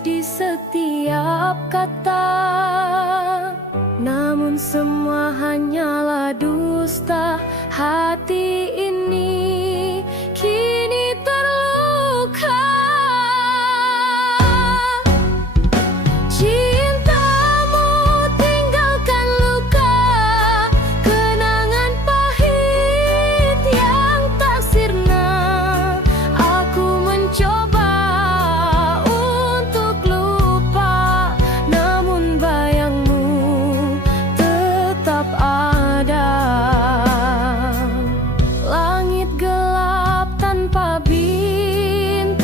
tulus di setiap kata. Namun semua hanyalah dusta. Hati ini kini terluka. Cintamu tinggalkan luka, kenangan pahit yang tak sirna. Aku mencoba untuk lupa, namun bayangmu tetap ada. Langit gelap tanpa bintang,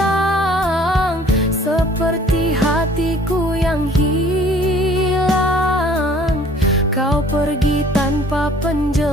seperti hatiku yang hilang. Kau pergi tanpa penjelasan.